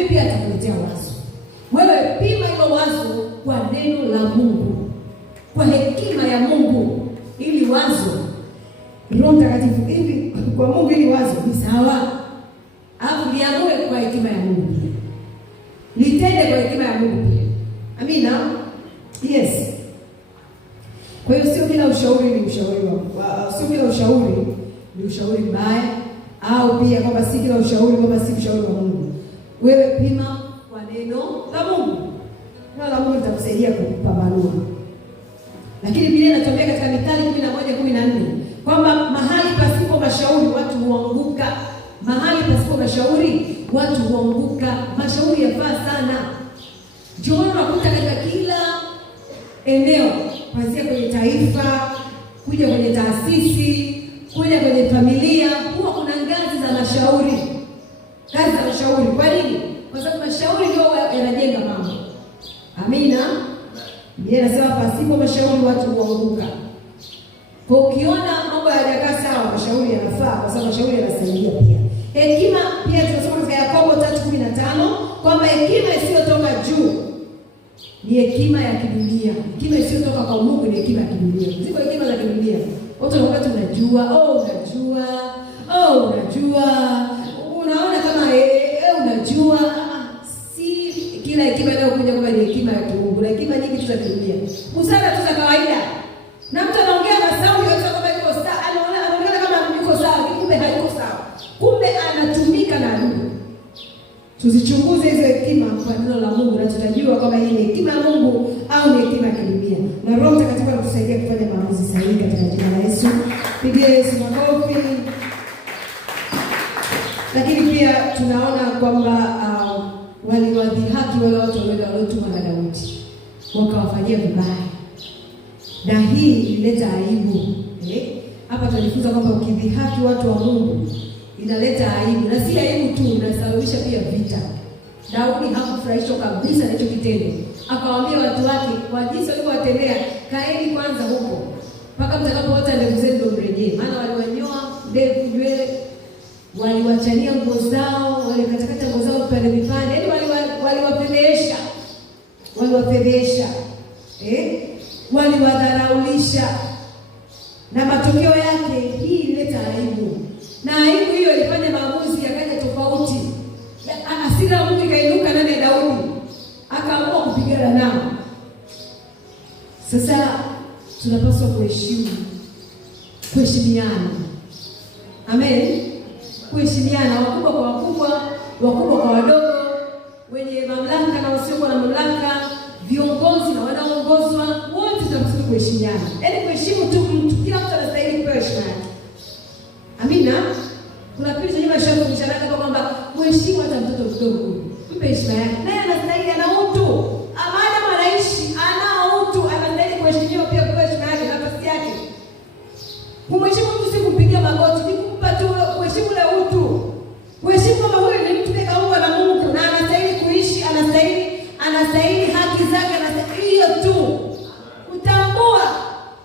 hivi pia atakuletea wazo. Wewe pima hilo wazo kwa neno la Mungu, kwa hekima ya Mungu, ili wazo Roho Mtakatifu hivi kwa Mungu, ili wazo ni sawa, au liamue kwa hekima ya Mungu, litende kwa hekima ya Mungu pia. Amina. Yes. Kwa hiyo sio kila ushauri ni ushauri sio kila ushauri ni ushauri mbaya, au pia kwamba si kila ushauri kwamba si ushauri wa Mungu. Wewe pima kwa neno la Mungu. Neno la Mungu litakusaidia kupambanua. Lakini Biblia inatuambia katika Mithali 11:14 kwamba mahali pasipo mashauri watu huanguka. Mahali pasipo mashauri watu huanguka. Mashauri yafaa sana. Ndio unakuta katika kila eneo, kuanzia kwenye taifa, kuja kwenye taasisi, kuja kwenye familia, huwa kuna ngazi za mashauri. Ngazi za mashauri. Kwa nini? Kwa sababu mashauri ndio yanajenga mambo. Amina. Biblia inasema pasipo mashauri watu huanguka. Kwa ukiona mambo hayajakaa sawa, mashauri yanafaa, kwa sababu mashauri yanasaidia pia. Hekima pia tunasoma katika Yakobo 3:15 kwamba hekima isiyotoka juu ni hekima ya kidunia. Hekima isiyotoka kwa Mungu ni hekima ya kidunia. Ziko hekima za kidunia. Watu wakati unajua, unaona kama unajua, si kila hekima leo kuja kwa ni hekima ya Mungu. Na hekima nyingi tu za kidunia. Busara tu za kawaida. Na mtu anaongea na sauti kama yuko sawa, anaonekana kama yuko sawa, kumbe hayuko sawa. Kumbe anatumika na adui. Tuzichunguze hizo hekima kwa neno la Mungu na tutajua kama hii ni hekima ya Mungu au ni hekima ya kidunia. Na Roho Mtakatifu anatusaidia kufanya maamuzi sahihi katika jina la Yesu. Pigie Yesu makofi. Lakini pia tunaona kwamba waliwadhihaki wale watu waliotumwa na Daudi, wakawafanyia vibaya. Na hii ilileta aibu. Hapa tunajifunza kwamba ukidhihaki watu wa Mungu inaleta aibu, na si aibu tu, inasababisha pia vita. Daudi hakufurahishwa kabisa na hicho kitendo. Akawaambia watu wake, kwa jinsi walivyowatendea, kaeni kwanza huko mpaka mtakapoota ndevu zenu ndio mrejee. Maana waliwanyoa ndevu, nywele, waliwachania nguo zao, walikatakata nguo zao vipande vipande, yaani waliwafedhesha. Waliwadharaulisha. Na matokeo yake hii ileta aibu. Na aibu hiyo ilifanya maamuzi yakaja tofauti. Hasira ya Mungu ikainuka ndani ya Daudi. Akaamua kupigana nao. Sasa tunapaswa kuheshimiana. Amen. Kuheshimiana, wakubwa kwa wakubwa, wakubwa kwa wadogo, wenye mamlaka na wasiokuwa na mamlaka, viongozi na wanaoongozwa, wote tunapaswa kuheshimiana. Yaani kuheshimu tu mtu, kila mtu anastahili kupewa heshima yake. Amina. Kuna picha nyingi shamba msharaka kwamba kuheshimu hata mtoto mdogo, mpe heshima yake. Naye anastahili, ana utu. Amana anaishi, ana utu, anastahili kuheshimiwa pia, kupewa heshima yake na nafasi yake. Kumheshimu mtu si kumpigia magoti, ni kumpa tu kuheshimu ule utu. Kuheshimu kama huyu ni mtu kaumbwa na Mungu na anastahili kuishi, anastahili haki zake, na hiyo tu. Kutambua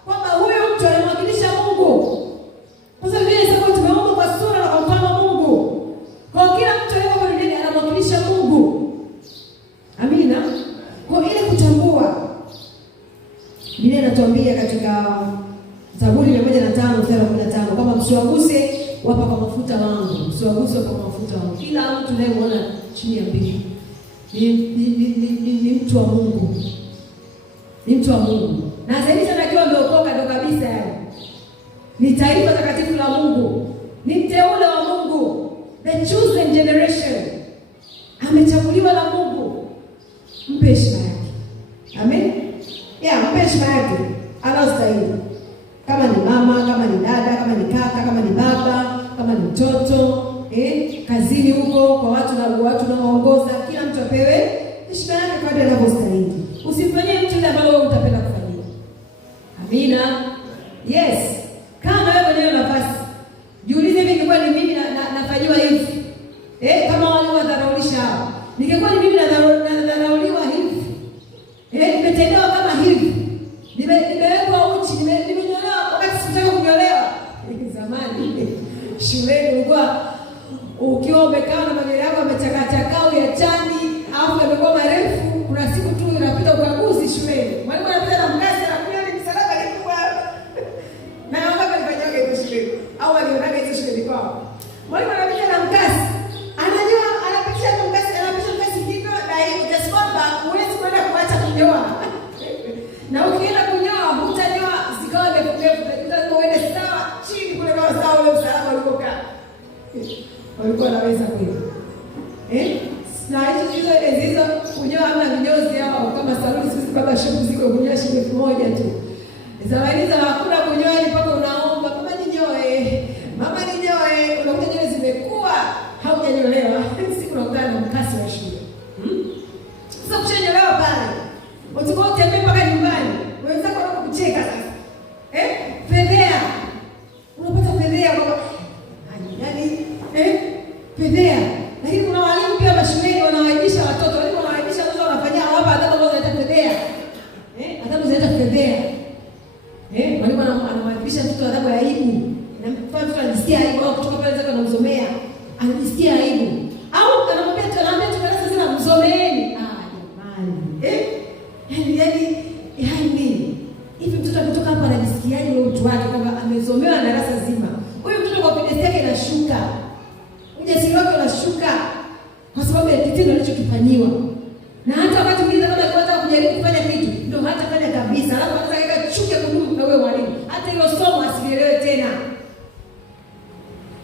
kwamba huyu mtu anamwakilisha Mungu. Kwa sababu yeye sasa tumeumbwa kwa sura na kwa mfano wa Mungu. Kwa kila mtu yuko kwa dunia anamwakilisha Mungu. Amina. Kwa ile kutambua, Biblia inatuambia katika Zaburi 105:15 kama msiwaguse wapaka mafuta wangu, msiwaguse wapaka mafuta wangu. Kila mtu anayeona chini ya mbingu ni mtu wa Mungu. Ni mtu wa Mungu. Na zaidi sana akiwa ameokoka ndo kabisa yani. Ni taifa takatifu la Mungu. Ni mteule wa Mungu. The chosen generation. Amechaguliwa na Mungu. Mpe heshima yake. Amen. Mpe heshima yake. Anastahili. Kama ni mama, kama ni dada, kama ni kaka, kama ni baba, kama ni mtoto, kazini huko kwa watu na waongoza, kila mtu apewe heshima yake kadri anavyostahili. Usifanyie mtu ile ambayo wewe utapenda kufanyia. Amina. Yes. Kama wewe mwenyewe nafasi, jiulize hivi, ingekuwa ni mimi nafanyiwa hivi. Kama wale wadharaulisha hao. Ningekuwa ni mimi nadharauliwa hivi. Nimetendewa kama hivi. Nimewekwa uchi, nimenyolewa wakati sitaki kunyolewa. Zamani shuleni ulikuwa ukiwa umekaa na maneno yako amechakachakao ya chani, Mwalimu anapiga na mkasi. Anajua anapiga na mkasi kitu na hiyo kiasi kwamba huwezi kwenda kuacha kunyoa. Na ukienda kunyoa, hutanyoa zikawa ndefu, lazima uende sawa chini kule kama sawa ule msalaba ulikokaa. Walikuwa wanaweza kweli. Na hizo kunyoa ama vinyozi hao kama saluni sisi baba shepu ziko kunyoa shilingi 1000 tu. Zamani za hakuna kunyoa mpaka unaomba mama ninyoe. Mama ninyoe, unakuta nywele zimekuwa haujanyolewa. Siku unakutana na mkasi wa shule. Sasa kushanyolewa pale. Utakuwa utembea mpaka nyumbani. Wenzako wanakucheka sasa. Fedhea. Unapata fedhea kwa fedhea. Lakini kuna walimu pia mashuleni wanawaibisha watoto. Walimu wanawaibisha watoto wanafanyia hapa adhabu ambazo zinaita fedhea. Adhabu zinaita fedhea. Mwalimu anamwaibisha mtoto adhabu ya aibu. Inamfanya mtoto anajisikia aibu au kutoka pale zake anamzomea. Anajisikia aibu. Au anamwambia tu darasa zima mzomeeni. Jamani. Yaani hivi mtoto akitoka hapa anajisikiaje wewe utu wake kwamba amezomewa darasa zima. Huyu mtoto kwa pidesi yake inashuka. Ujasiri wake unashuka kwa sababu ya kitendo alichokifanyiwa. Na hata wakati mwingine kama anataka kujaribu kufanya kitu, ndio hatafanya kabisa. Alafu anataka chuke kudumu na wewe mwalimu. Hata hilo somo asielewe tena.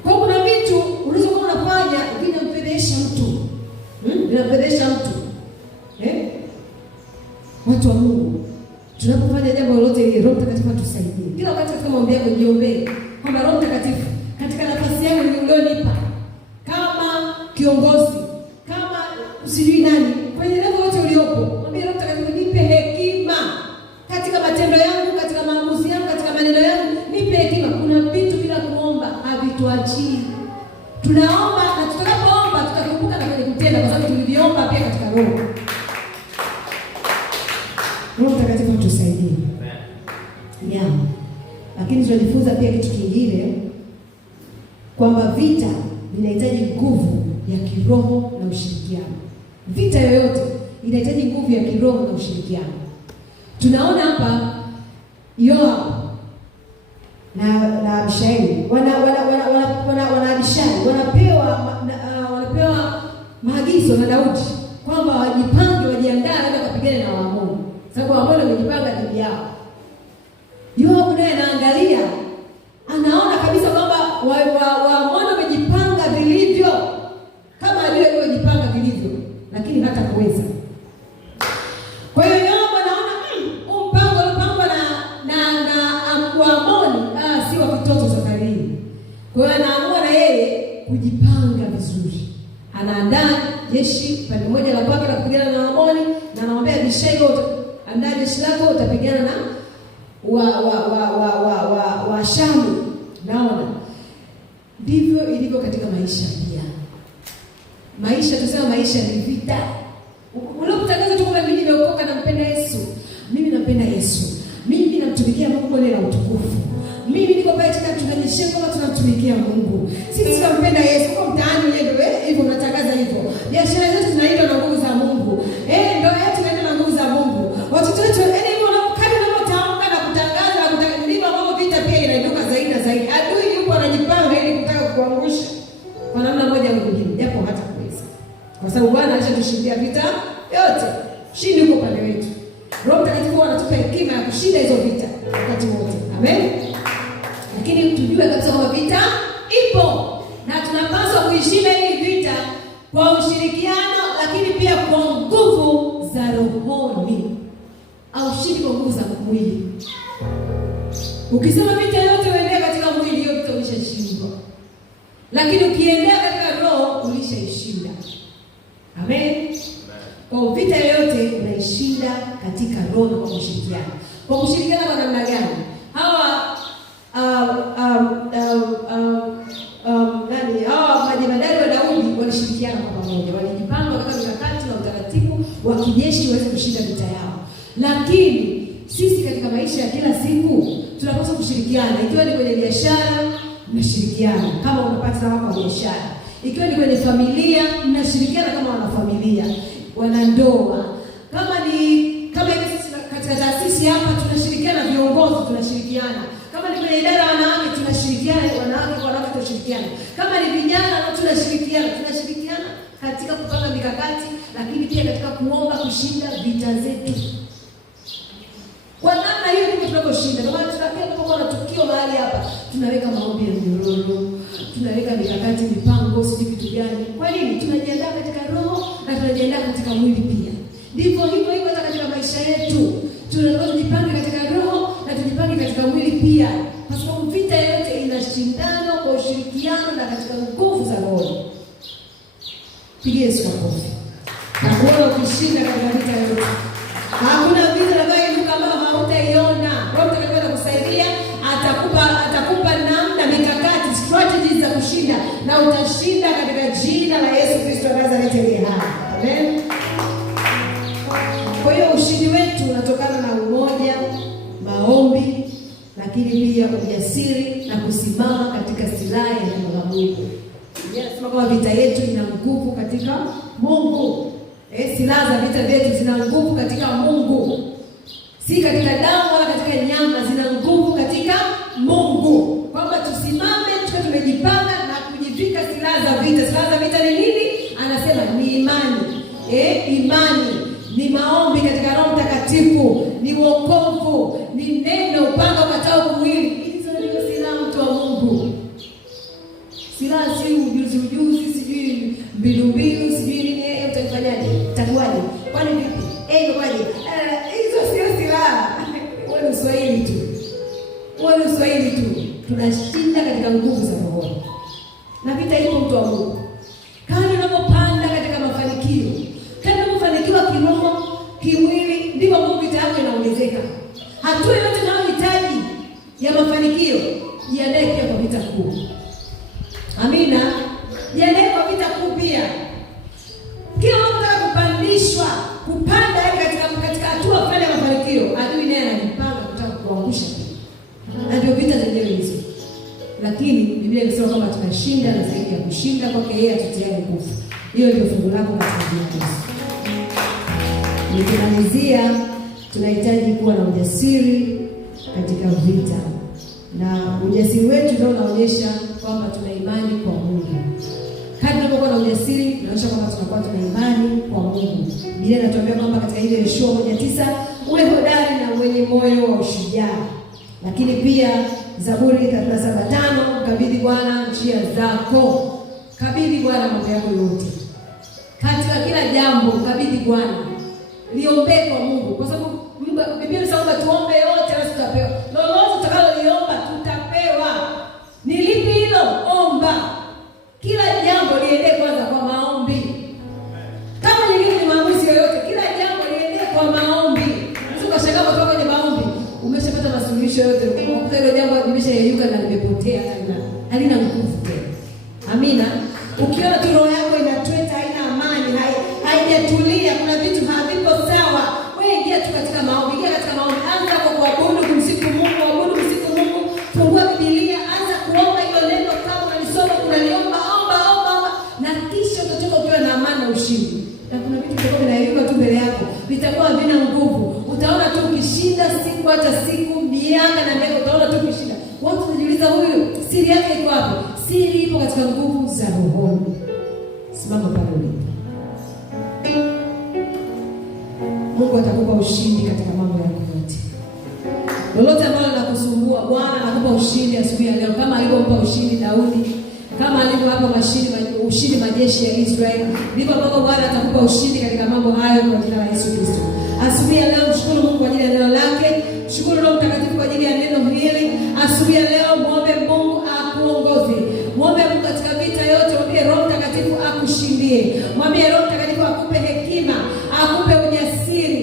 Kwa kuna vitu ulizokuwa unafanya vinampendesha mtu. Vinampendesha mtu. Watu wa Mungu, tunapofanya jambo lolote ile Roho Mtakatifu atusaidie. Kila wakati katika maombi yako jiombee kwamba Roho Mtakatifu katika nafasi yako ulionipa kama kiongozi, kama usijui nani, kwenye level yote uliopo, mwambie Roho Mtakatifu nipe hekima katika matendo yangu, katika maamuzi yangu, katika maneno yangu, nipe hekima. Kuna vitu bila kuomba havituachii. Tunaomba na tutakapoomba tutakumbuka na kwenye kutenda kwa sababu tuliviomba pia katika roho. Roho Mtakatifu atusaidie. Yeah. Lakini tunajifunza pia kitu kingine kwamba vita inahitaji nguvu ya kiroho na ushirikiano. Vita yoyote inahitaji nguvu ya kiroho na ushirikiano. Tunaona hapa Yoab na Abishai wanapewa maagizo na Daudi kwamba wajipange, wajiandae na kupigana na Waamoni. Sababu Waamoni wamejipanga dhidi yao. Yoab naye anaangalia, anaona kabisa kwamba Waamoni wamejipanga vilivyo kama alivyojipanga vilivyo, lakini hata kuweza. Kwa hiyo Yoab anaona mpango ulipangwa na Waamoni si wa kitoto safari hii. Kwa hiyo anaamua na yeye kujipanga vizuri. Anaandaa jeshi pande moja la kwake la kupigana na Waamoni, na anamwambia Abishai, andaa jeshi lako utapigana na wa Shamu. Naona ndivyo ilivyo katika maisha pia. Maisha tusema maisha ni vita. Unapotangaza tu kwamba mimi nimeokoka na mpenda Yesu. Mimi nampenda Yesu. Mimi namtumikia Mungu kwa neno la utukufu. Mimi niko pale tunanyeshia kama tunamtumikia Mungu. Sisi tunampenda Yesu. Kwa mtaani wewe hivyo unatangaza hivyo. Biashara zetu zinaitwa na nguvu za Mungu. Ndio yetu inaitwa na nguvu za Mungu. Watoto wetu zaidi. Adui yupo anajipanga ili kutaka kuangusha kwa namna moja au nyingine, japo hata kuweza. Kwa sababu Bwana alishatushindia vita yote. Ushindi uko pale wetu. Roho Mtakatifu anatupa hekima ya kushinda hizo vita wakati wote. Amen. Lakini tujue kabisa kwamba vita ipo na tunapaswa kuishinda hii vita kwa ushirikiano, lakini pia kwa nguvu za rohoni. Au ushindi kwa nguvu za mwili. Ukisema vita yote uendea katika mwili, hiyo vita ulishashindwa. Lakini ukiendea katika roho ulishaishinda. Amen. Kwa vita yote unaishinda katika roho kwa kushirikiana. Kwa kushirikiana kwa namna gani? Hawa majemadari wa Daudi walishirikiana kwa pamoja. Walijipanga katika mikakati na utaratibu wa kijeshi waweze kushinda vita yao. Lakini sisi katika maisha ya kila siku tunapaswa kushirikiana. Ikiwa ni kwenye biashara, mnashirikiana kama unapata wako wa biashara. Ikiwa ni kwenye familia, mnashirikiana kama wanafamilia, wanandoa. Kama hivi katika taasisi hapa tunashirikiana, viongozi tunashirikiana. Kama ni kwenye idara ya wanawake tunashirikiana, wanawake tunashirikiana. Kama ni vijana na tunashirikiana katika kupanga mikakati, lakini pia katika kuomba kushinda vita zetu. Kwa namna hiyo ndipo tunaposhinda. Kama tunapokuwa na tukio mahali hapa, tunaweka maombi ya mnyororo, tunaweka mikakati, mipango, sisi vitu gani. Kwa nini? Tunajiandaa katika roho na tunajiandaa katika mwili pia. Ndivyo hivyo hata katika maisha yetu. Tunataka tujipange katika roho na tujipange katika mwili pia. Kwa sababu vita yote inashindana kwa ushirikiano na katika nguvu za roho. Pigie Yesu makofi. Na kuona ukishinda katika vita yote. Hakuna vita itakayoinuka kama hautaiona. Roho Mtakatifu atakusaidia, atakupa namna, mikakati, strategies za kushinda, na utashinda katika jina la Yesu Kristo wa Nazareti aliye hai. Amen. Kwa hiyo ushindi wetu unatokana na umoja, maombi, lakini pia ujasiri na kusimama katika silaha ya neno la Mungu. Nasema kama vita yetu ina nguvu katika Mungu. Silaha za vita vyetu zina nguvu katika Mungu. Si katika damu wala katika nyama, zina nguvu katika Mungu. Kwamba tusimame tukiwa tumejipanga na kujivika silaha za vita. Silaha za vita ni nini? Anasema ni imani. Imani ni maombi katika Roho Mtakatifu, ni wokovu, ni neno, upanga ukatao kuwili. Hizo ndio silaha mtu wa Mungu. Silaha si ujuzi, sijui mbinu, sijui nini, utafanyaje? Utakuwaje? Kwani vipi? Kwaje? Hizo sio silaha. Wewe ni Swahili tu. Tunashinda katika nguvu za Roho. Na vita ipo mtu wa Mungu. Kama unapopanda katika mafanikio, kama unafanikiwa kiroho, kimwili, ndipo Mungu vita yako inaongezeka. Hatua yote unayohitaji ya mafanikio, jiandae pia kwa vita kuu. Amina. Jiandae kwa vita kuu pia. Kila unataka kupandishwa, kupanda katika hatua fulani ya mafanikio, adui naye anajipanga kutaka kuangusha. Na ndio vita zenyewe hizo. Lakini Biblia inasema kwamba tunashinda na zaidi ya kushinda kwake yeye atutiaye nguvu. Hiyo ndio fungu lako katika Biblia. Nikimalizia, tunahitaji kuwa na ujasiri katika vita. Na ujasiri wetu ndio unaonyesha kwamba tuna imani kwa Mungu. Kadri tunapokuwa na ujasiri, tunaonyesha kwamba tunakuwa tuna imani kwa Mungu. Biblia inatuambia kwamba katika ile Yoshua 1:9, uwe hodari na mwenye moyo wa ushujaa. Lakini pia Zaburi 37:5, kabidhi Bwana njia zako. Kabidhi Bwana mambo yako yote. Katika kila jambo kabidhi Bwana. Liombe kwa Mungu, kwa sababu Biblia inasema tuombe yote na tutapewa. Lolote utakaloliomba tutapewa. Ni lipi hilo? Omba. Kila jambo liende kwanza kwa maombi. Kama ni maamuzi yoyote, kila jambo liende kwa maombi. Usipashaka kutoka kwenye maombi, umeshapata masuluhisho yote. Unakuta hilo jambo limeshayeyuka na limepotea tena. Halina nguvu tena. Amina. Ukiona tu roho yako inatweta, haina amani, haijatulia, kuna vitu havipo sawa, wewe ingia tu katika maombi. Ingia katika maombi. Anza kwa kuabudu, kumsifu Mungu, kumsifu Mungu. Fungua Biblia, anza kuomba hilo neno kama unalisoma, unaliomba, omba. Na kisha utatoka ukiwa na amani na ushindi. Na kuna vitu vitakuwa vinayeyuka tu mbele yako. Vitakuwa havina nguvu. Utaona tu ukishinda siku hata siku, miaka na miaka, utaona tu ukishinda. Watu wanajiuliza huyu siri yake iko wapi? Siri ipo katika nguvu za rohoni. Simama pale ulipo. Mungu atakupa ushindi katika mambo yako yote. Lolote ambalo linakusumbua, Bwana anakupa ushindi asubuhi ya leo, kama alivyompa ushindi Daudi, kama alivyowapa ushindi majeshi ya Israeli. Ndivyo ambavyo Bwana atakupa ushindi katika mambo hayo kwa jina la Yesu Kristo. Asubuhi ya leo mshukuru Mungu kwa ajili ya neno lake. Shukuru Roho Mtakatifu kwa ajili ya neno hili. Asubuhi ya leo muombe Mungu akuongoze. Muombe Mungu katika vita yote, mwambie Roho Mtakatifu akushindie. Mwambie Roho Mtakatifu akupe hekima, akupe ujasiri,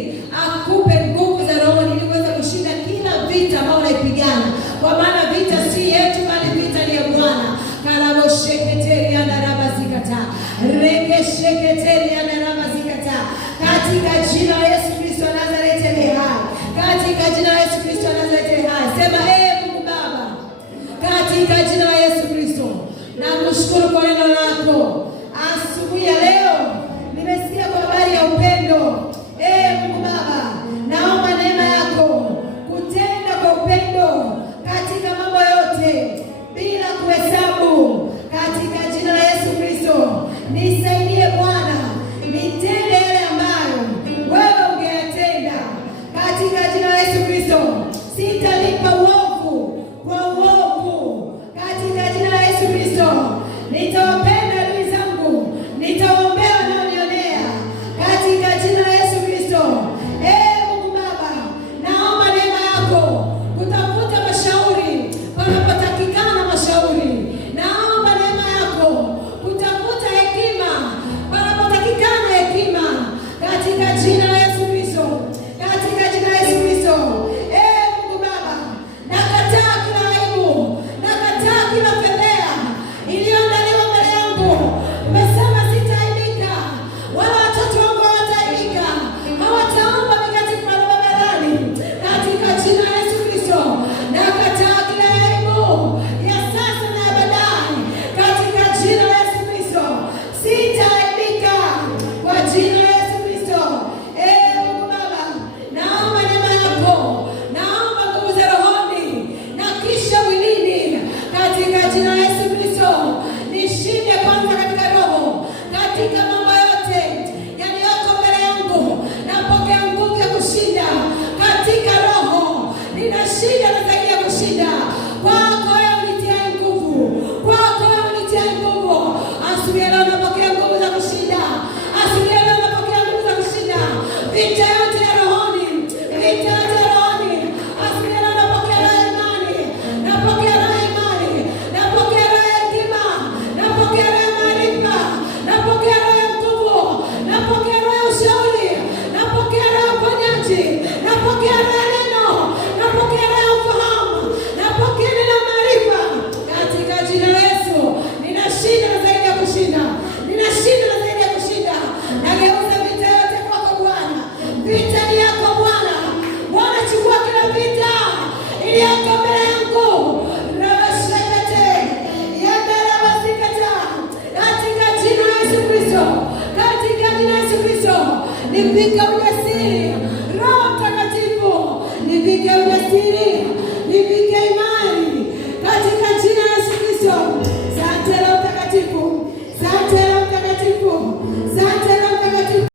akupe nguvu za roho ili uweze kushinda kila vita ambayo unaipigana. Kwa maana vita si yetu bali vita ni ya Bwana. Karabo sheketeri andarabazikata. Reke sheketeri andarabazikata. Katika jina la Yesu Kristo wa Nazareti aliye hai. Katika jina la Yesu Kristo wa Nazareti aliye hai. Sema Mungu Baba. Katika jina la Yesu Kristo. Na kushukuru kwa neno lako. Asubuhi ya leo